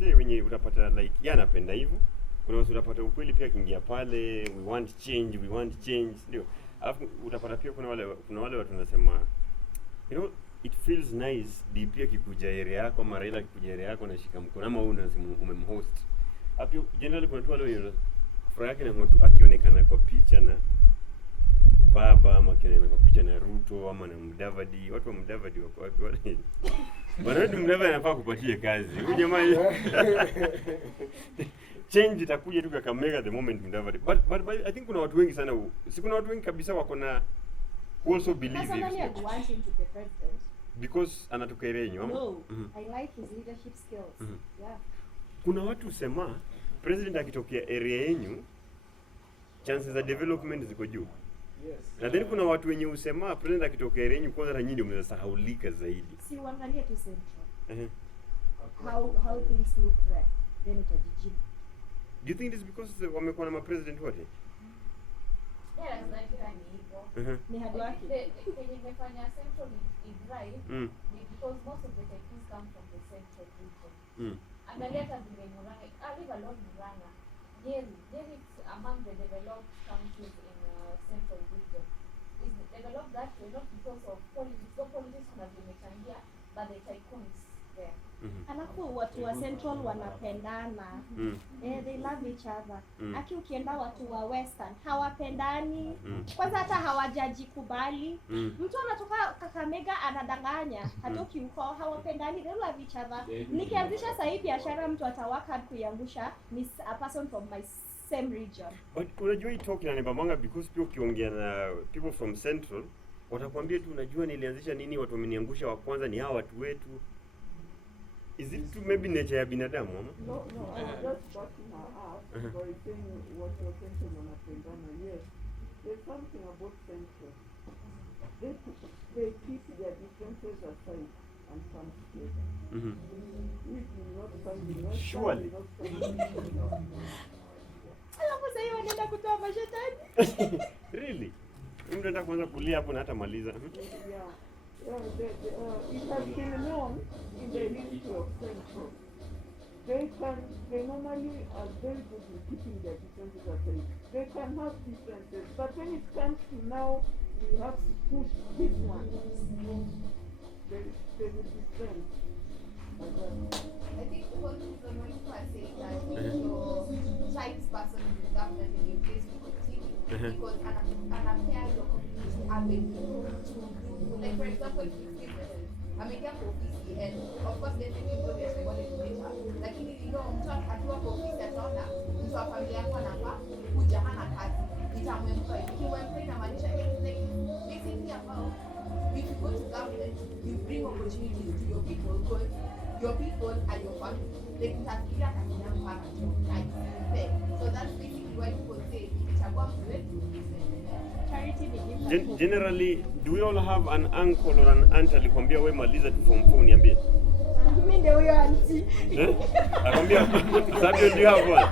wasee wenye utapata like yeye anapenda hivyo. Kuna watu utapata ukweli pia kiingia pale, we want change, ndio. Alafu utapata pia kuna wale watu wanasema you know it feels nice pia kikuja area yako ama Raila kikuja area yako na shika mkono ama wewe unasema umemhost. Hapo generally kuna watu wale furaha yake na mtu akionekana kwa picha na baba ama akionekana kwa picha na Ruto ama na Mudavadi. Watu wa Mudavadi wako wapi wale? Bwana Mudavadi anafaa kupatie kazi. Huyu jamaa change itakuja tu Kakamega the moment Mudavadi. But I think kuna watu wengi sana, si kuna watu wengi kabisa wako na who also believe it. I want him to be president. Because anatoka Irenyo ama? No, I like his leadership skills. Yeah. Kuna watu sema president akitokea area yenu chances za development ziko juu. Yes. Na then kuna watu wenye usema president akitokea area yenu kwanza nyinyi ndio mnasahaulika zaidi. Si uangalie tu central. How things look there. Then utajijibu. Do you think this because wamekuwa na president wote? Yeah, lazima ni hivyo. Ni hadi wake. Kwenye imefanya central is right because most of the techniques come from the central region. Angalia hata vile Murang'a, leave alone Murang'a. Nyeri is among the developed counties in central region. Is developed that way not because of politics. So politics kuna vimechangia, but the tycoons there. Alafu watu wa central wanapendana. They love each other. Aki ukienda watu wa western hawapendani. Kwanza hata hawajajikubali. Mtu anatoka Kakamega anadanganya, hatoki huko, hawapendani. They love each other. Nikianzisha sasa biashara mtu atawaka kuiangusha ni a person from my same region. But unajua hii talk inanibambanga because pia ukiongea na people from central watakwambia tu unajua nilianzisha nini, watu wameniangusha wa kwanza ni hawa watu wetu. Is it too maybe nature ya binadamu ama? No, just backing her up by saying what your central wanapendana. Yes, there's something about central. They keep their differences aside and come together. We do not find the Western. Surely. Alafu sasa hiyo wanaenda kutoa mashetani. Really? Mtu anaenda kuanza kulia hapo na hata maliza. Yeah. It has been known in the history of Central. They normally are very good in keeping their differences aside. They can have differences, but when it comes to now, we have to push this one. They will be friends. I think the whole reason when you are saying that your child's person is definitely in place to continue because anapea your community avenue to like for example businesses ameingia kwa ofisi and of course definitely go there for later lakini ndio mtu akiwa kwa ofisi ataona mtu wa familia yako anafaa kuja hana kazi itamwemploy ikiwemploy inamaanisha like basically about if you go to government you bring opportunities to your people because your people are your family. They can have kila kabila mpaka so that's basically why people say chagua mtu wetu. Charity begins. Generally, do we all have an uncle or an aunt alikwambia wewe maliza tu form 4 niambie? Mimi ndio huyo auntie. Akwambia sababu ndio hapo.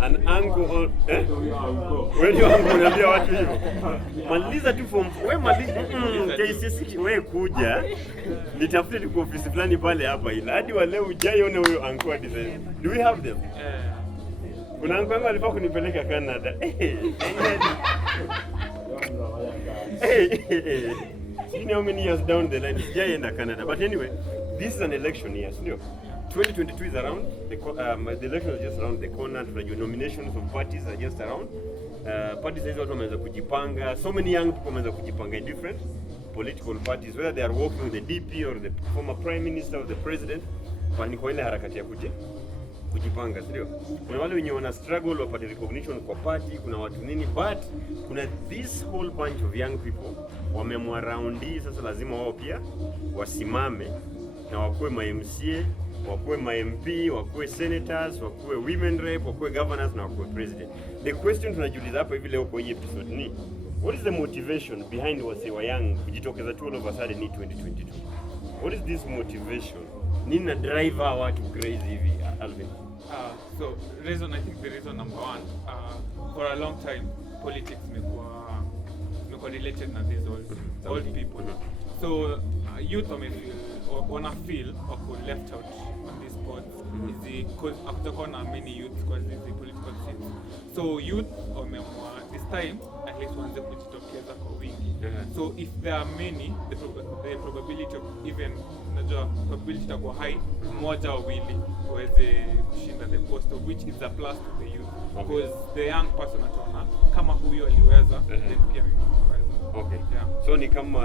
An uncle or wewe ndio uncle niambia watu hivyo. Maliza tu form 4. Wewe maliza KCC wewe kuja. Nitafute tu kwa ofisi fulani pale hapa ila hadi wa leo hujaiona huyo uncle design. Do we have them? Kuna uncle wangu alikuwa kunipeleka Canada. You know how many years down the line sijaenda Canada, but anyway, this is an election year, so 2022 is around. The election is just around the corner. The nominations of parties are just around. Parties hizo watu wameanza kujipanga. So many young people wameanza kujipanga in different political parties, whether they are working with the DP or the former prime minister or the president. Kwani kwa ile harakati ya kujipanga, sio? Kuna wale wenye wana struggle wapate recognition kwa party, kuna watu nini, but kuna this whole bunch of young people wamemwa round hii. Sasa lazima wao pia wasimame na wakuwe ma MCA, wakuwe ma MP, wakuwe senators, wakuwe women rep, wakuwe governors na wakuwe president. The question tunajiuliza hapa hivi leo kwa hii episode ni what is the motivation behind wase wa young kujitokeza tu all of a sudden ni 2022? What is this motivation? Nini na driver watu crazy hivi, Alvin? So reason, I think the reason number one, for a long time politics imekuwa related na these old people. So youth wanna feel wako left out on these sports is because hakutakuwa na many youth kwa hizi political seats. So youth wameamua this time at least waanze kujitokeza kwa wingi. So if there are many, the probability of even unajua probability itakuwa high, mmoja wawili waweze kushinda the post, of which is a plus to the youth. Because the young person ataona kama huyo aliweza, then pia mimi naweza. Okay. Yeah. So ni kama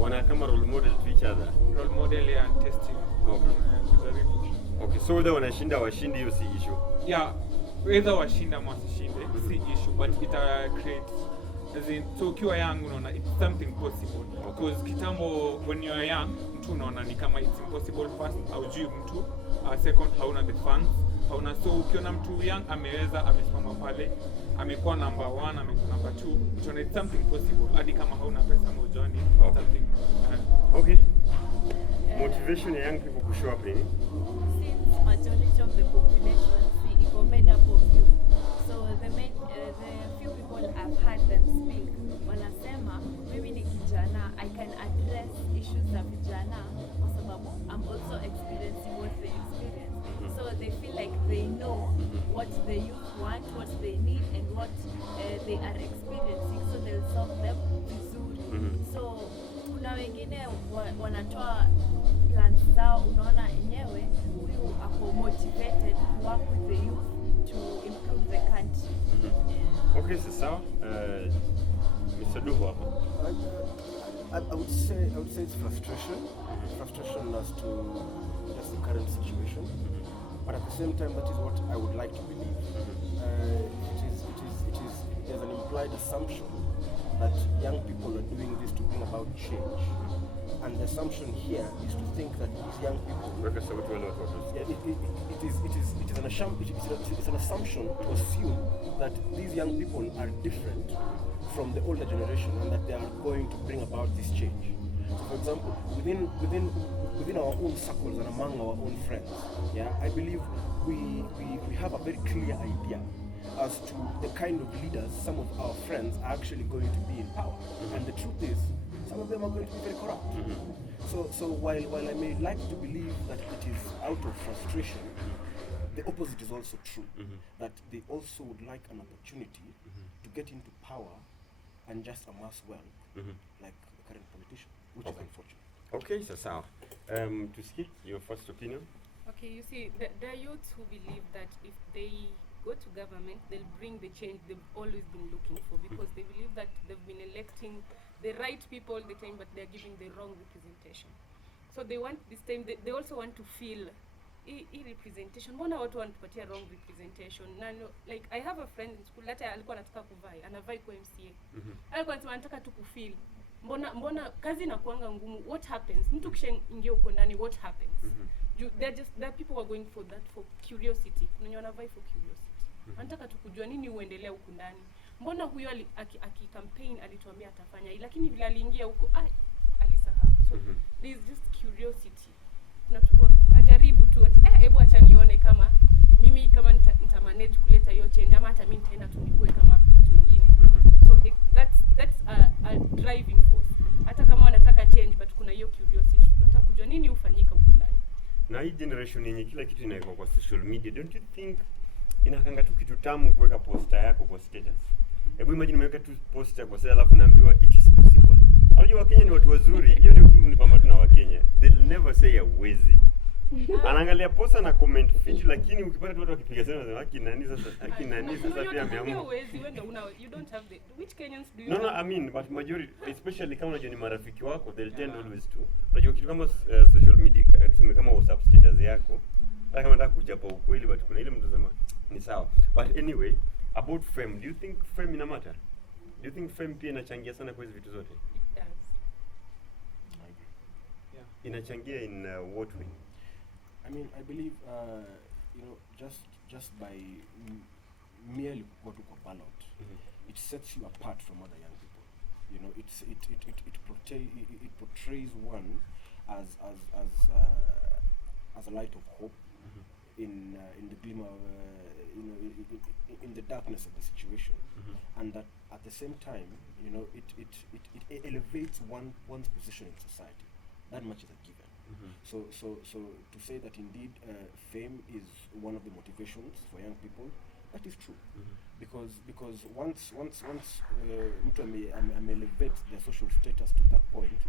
wana kama role model to each other. Role model and testing. Kujaribu. Okay, so whether wanashinda washindi hiyo si issue. Yeah, whether washinda ama wasishinde si issue, but it create as in, so ukiwa young unaona it's something possible. Because kitambo when you are young mtu unaona ni kama it's impossible. First haujui mtu, second hauna the funds, hauna. So ukiona mtu young ameweza, amesimama pale, amekuwa number 1, amekuwa number 2, unaona it's something possible hadi kama hauna pesa mojoni. Something Okay. Motivation ya young people to show up in. Since majority of the population is made up of youth, so the few people I've heard them speak wanasema mimi ni kijana, I can address issues za vijana kwa sababu I'm also experiencing what they experience. So they feel like they know what the youth want, what they need, and what they are experiencing, so they'll solve them vizuri. So kuna wengine wanatoa plans zao, unaona enyewe huyu ako motivated to work with the youth to improve the country. Okay, so Mr. Duho. I would say it's frustration as to just the current situation, but at the same time that is what I would like to believe. There's an implied assumption that young people are doing this to bring about change, and the assumption here is to think that these young people. It's an assumption to assume that these young people are different from the older generation and that they are going to bring about this change. So for example, within our own circles and among our own friends, I believe we have a very clear idea as to the kind of leaders some of our friends are actually going to be in power. And the truth is, some of them are going to be very corrupt. So while I may like to believe that it is out of frustration, the opposite is also true. That they also would like an opportunity to get into power and just amass wealth, like the current politician, which is unfortunate. Okay, so to speak your first opinion. Okay, you see, there are youths who believe that if they go to government, they'll bring the change they've always been looking for, because they believe that they've been electing the right people all the time, but they're giving the wrong representation. So they want this time, they also want to feel representation. Mbona watu wanatupatia wrong representation? Like I have a friend in school that alikuwa anataka kuvai, anavai kwa MCA. Alikuwa anasema anataka tu kufeel. Mbona kazi inakuanga ngumu? What happens? Mtu kisha ingia uko ndani, what happens? There are people who are going for that, for curiosity. Kuna wanavai for curiosity. Anataka tu kujua nini uendelea huko ndani. Mbona huyo campaign alituambia atafanya, lakini vile aliingia huko alisahau. So there is just curiosity. Tunajaribu tu hebu acha nione kama mimi kama nita manage kuleta hiyo change, ama hata mimi nitaenda tu nikue kama watu wengine. So that's a driving force. Hata kama wanataka change, but kuna hiyo curiosity. Tunataka kujua nini hufanyika huko ndani. Na hii generation yenye kila kitu inawekwa kwa social media, don't you think inakanga tu kitu tamu kuweka poster yako kwa status? Hebu imagine umeweka tu poster kwa status alafu naambiwa it is possible. Unajua Wakenya ni watu wazuri. Hiyo ndio ni pamba tu na Wakenya. They'll never say hawezi. Anaangalia poster na comment fit, lakini ukipata tu watu wakipiga sana wanasema haki nani sasa pia ameamua. Hawezi wewe you don't have the which Kenyans do you No, I mean, but majority, especially kama unajua ni marafiki wako, they'll tend always to. Unajua kitu kama social media, tuseme kama WhatsApp status yako, hata kama nataka kuchapa ukweli, but kuna ile mtu anasema ni sawa. But anyway, about fame, do you think fame ina matter? Do you think fame pia inachangia sana kwa hizo vitu zote? It does. Yeah. Inachangia in what way? I mean, I believe, just by merely what we call ballot, it sets you apart from other young people. You know, it portrays one as a light of hope in the glimmer of, in the darkness of the situation, and that at the same time, it elevates one's position in society. That much is a given. So to say that indeed fame is one of the motivations for young people, that is true. Because once mtu elevate their social status to that point,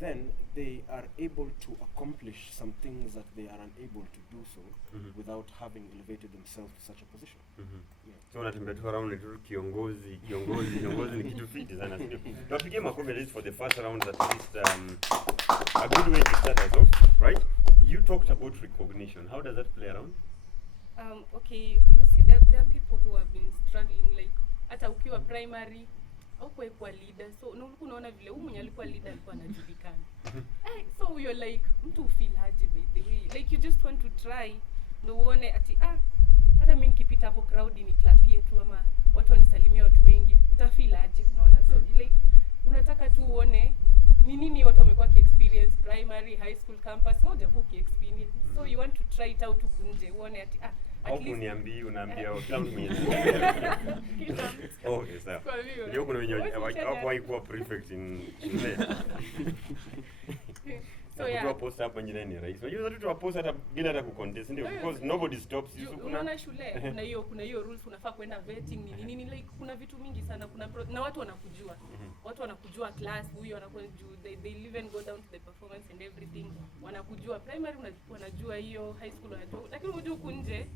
then they are able to accomplish some things that they are unable to do so without having elevated themselves to such a position. So unatembea tu around tu kiongozi ni kitu fiti sana, sio? Tuwapigie makofi at least for the first round, at least a good way to start us off, right? You talked about recognition. How does that play around? Okay, you see there are people who have been struggling, like hata ukiwa primary au kwa leader, so unaona vile huyu mwenye alikuwa leader alikuwa anajulikana. So you're like mtu feel aje by the way, like you just want to try ndio uone ati hata mimi nikipita hapo crowd ni clapie tu ama watu wanisalimia watu wengi utafeel aje, unaona? So like unataka tu uone ni nini watu wamekuwa experience primary, high school, campus, moja ku experience. So you want to try it out huko nje uone ati au uniambie unaambia kila mtu mwenye okay, sawa. Ndio kuna wenye hawakuwa prefect in so yeah, post hapa nje ni rais. Unajua watu tu post hata bila hata kucontest, ndio, because nobody stops you. Kuna shule kuna hiyo rules, unafaa kwenda vetting nini like kuna vitu mingi sana, kuna na watu wanakujua. Watu wanakujua class, huyo wanakujua, they even go down to the performance and everything. Wanakujua primary, wanajua hiyo, high school wanajua. Lakini unajua huko nje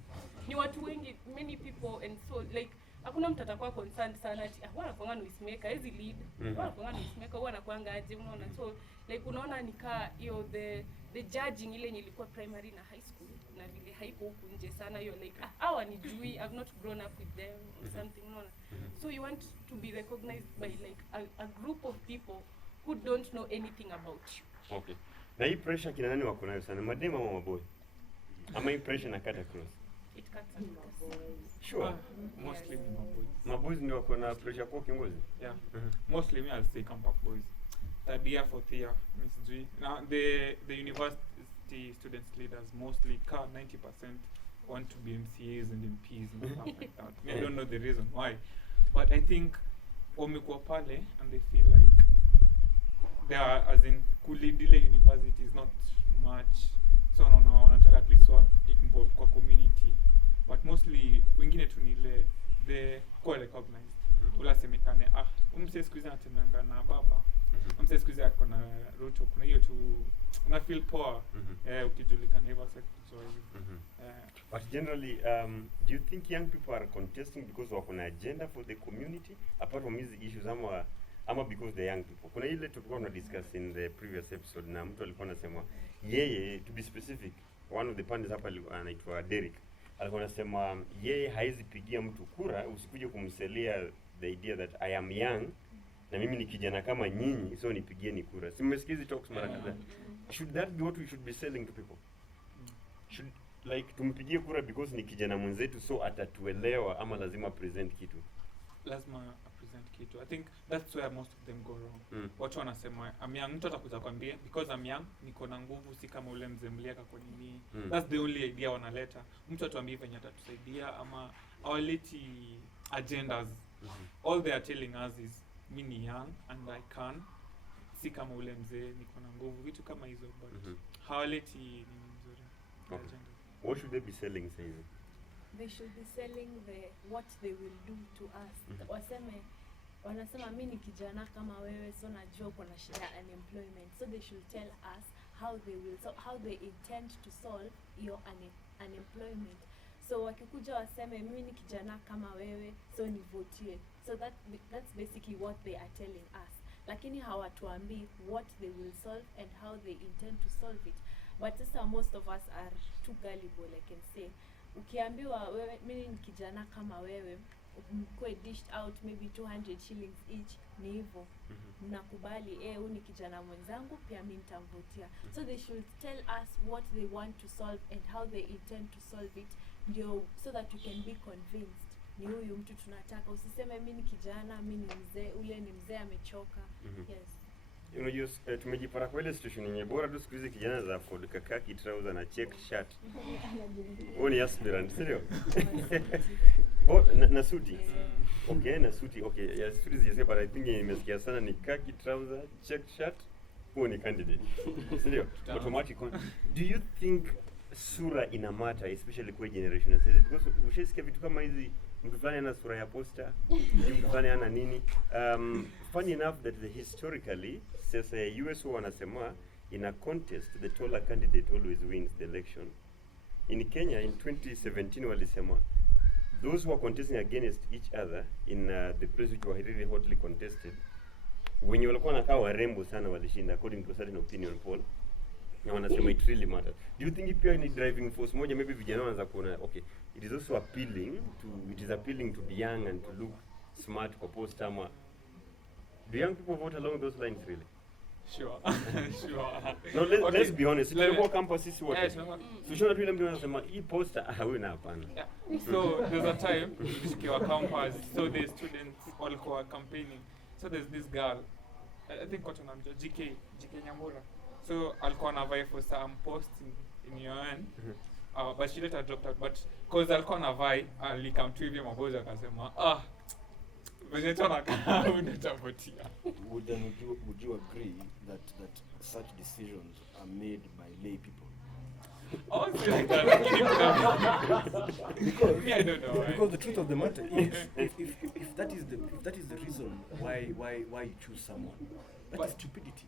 ni watu wengi, many people, and so like hakuna mtu atakuwa concerned sana ati wanakuanga noise maker hizi lead, wanakuanga noise maker wanakuanga aje, unaona? So like unaona nikaa hiyo the judging ile nilikuwa primary na high school na vile haiko huku nje sana, hiyo like hawanijui, I've not grown up with them or something, unaona? So you want to be recognized by like a group of people who don't know anything about you. Okay. Na hii pressure kina nani wako nayo sana? Madema ama maboy? Ama hii pressure na cut across? It cuts across. Sure. Mostly ni maboys. Maboys ndio wako na pressure kwa kiongozi? Yeah. Mostly me I'll say campus boys. Third year, fourth year, Miss G. Now the university students leaders mostly 90% want to be MCAs and MPs and stuff like that. I don't know the reason why, but I think wamekuwa pale and they feel like they are, as in kulidile university is not much, so wanataka at least wa involved kwa community, but mostly wengine tu ni ile the core recognized. Ula semekane umse siku hizi anatembanga na baba, umse siku hizi ako na Ruto, kuna hiyo tu una feel poor ukijulikana hivyo so but generally do you think young people are contesting because wako na agenda for the community apart from these issues ama because the young people? Kuna ile tulikuwa tuna discuss in the previous episode na mtu alikuwa anasema yeye, to be specific, one of the panels hapa anaitwa Derek, alikuwa anasema yeye haizi pigia mtu kura usikuje kumselia the idea that I am young na mimi ni kijana kama nyinyi, so nipigieni kura. Si mmesikia hizo talks mara kadhaa? Should that be what we should be selling to people? Should like tumpigie kura because ni kijana mwenzetu so atatuelewa, ama lazima present kitu? Lazima present kitu. I think that's where most of them go wrong. Watu wanasema I'm young, mtu atakuja kwambia because I'm young niko na nguvu, si kama ule mzee mliaka kwa nini. That's the only idea wanaleta. Mtu atuambie venye atatusaidia ama hawaleti agendas. All they are telling us is me ni young and I can, si kama ule mzee niko na nguvu, vitu kama hizo, but hawaleti ni mzuri agenda. What should they be selling, say? They should be selling what they will do to us. Wanasema mimi ni kijana kama wewe, so najua uko na shida unemployment, so they should tell us how they intend to solve your unemployment. So wakikuja waseme mimi ni kijana kama wewe, so nivotie. So that's basically what they are telling us. Lakini hawatuambii what they will solve and how they intend to solve it. But most of us are too gullible, I can say. Ukiambiwa wewe mimi ni kijana kama wewe, mkwe dished out maybe 200 shillings each, ni hivyo. Mnakubali huyu ni kijana mwenzangu, pia mimi nitamvotia. So they should tell us what they want to solve and how they intend to solve it, ndio so that you can be convinced ni huyu mtu tunataka. Usiseme mimi ni kijana, mimi ni mzee, ule ni mzee amechoka. Yes. Unajua tumejipata kwa ile situation yenye bora tu siku hizi kijana za afford kakaki trouser na check shirt. Wewe ni aspirant, sio? Na suti. Okay, na suti. Okay, ya suti zile, but I think nimesikia sana ni khaki trouser, check shirt huo ni candidate. Ndio. Automatic one. Do you think sura ina matter especially kwa generation ya sasa? Because ushasikia vitu kama hizi, mtu fulani ana sura ya poster, mtu fulani ana nini. Funny enough that historically sasa US wanasema in a contest the taller candidate always wins the election. In Kenya in 2017 walisema those who are contesting against each other in the place which were really hotly contested, wenye walikuwa wanakaa warembo sana walishinda according to a certain opinion poll. Na wanasema it really matters. Do you think it pia ni driving force moja, maybe vijana wanaanza kuona okay, it is also appealing to be young and to look smart kwa post ama do young people vote along those lines really? Sure. Sure. No, Okay. let's be honest. Let me- Tulikuwa campus sisi wote. Yes, no. Tushona tu ile mtu anasema hii poster huyu na hapana. Yeah. So there's a time tukiwa campus, so the students walikuwa campaigning. So there's this girl, I think watu wanamjua GK Nyambura. So alikuwa anavai for some post in UN. But she later dropped out. But cause alikuwa anavai, alikam tu hivi maboza akasema, venye tu anakaa unatafutia. Would you agree that such decisions are made by lay people? Oh, it's like that. Lakini kuna- Because Me, I don't know. because the truth of the matter is, if that is the reason why you choose someone, that is stupidity.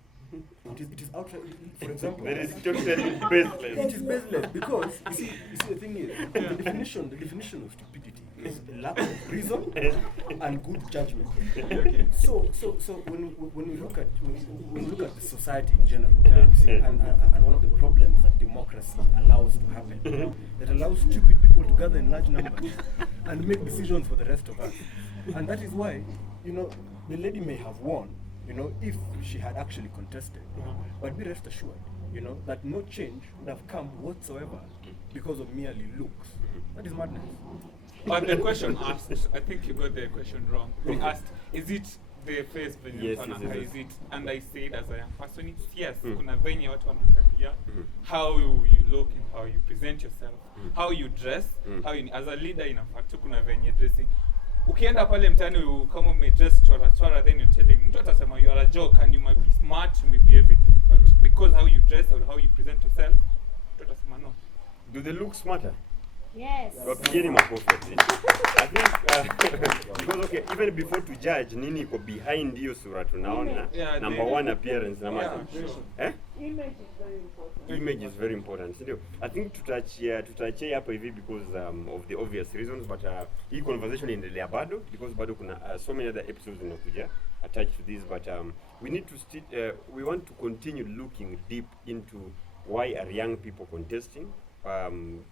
It is outright. For example, That is totally baseless. it is baseless because you see the thing is the definition of stupidity is lack of reason and good judgment. So when we look at the society in general, you see, and one of the problems that democracy allows to happen, that allows stupid people to gather in large numbers and make decisions for the rest of us, and that is why the lady may have won. If she had actually contested, but be rest assured, that no change would have come whatsoever because of merely looks. That is madness. But the question asked, I think you got the question wrong. They asked, is it the face venye Yes, mtu yes, anakaa, yes. is it? And I said as a young person, it's yes. Mm. Kuna venye watu wanaangalia, how you look and how you present yourself, how you dress, as a leader inafaa tu kuna venye dressing. Ukienda pale mtaani kama umedress chora then you're telling mtu atasema you are a joke and you might be smart, you may be everything, but because how you dress or how you present yourself, mtu atasema no. Do the looks matter? Yes. Wapigeni makofi. I think because okay, even before to judge nini iko behind hiyo sura tunaona, Yeah, number one appearance na matter. Yeah, sure. Image is very important. Image is very important. Ndio. I think tutachia hapa hivi because of the obvious reasons, but hii conversation inaendelea bado because bado kuna so many other episodes zinakuja attached to this, but we need to we want to continue looking deep into why are young people contesting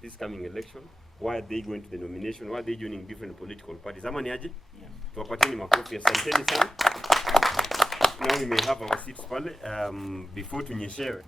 this coming election, why are they going to the nomination, why are they joining different political parties. Ama ni aje? Tuwapateni makofi, asanteni sana. Now we may have our seats pale before tunyeshewe.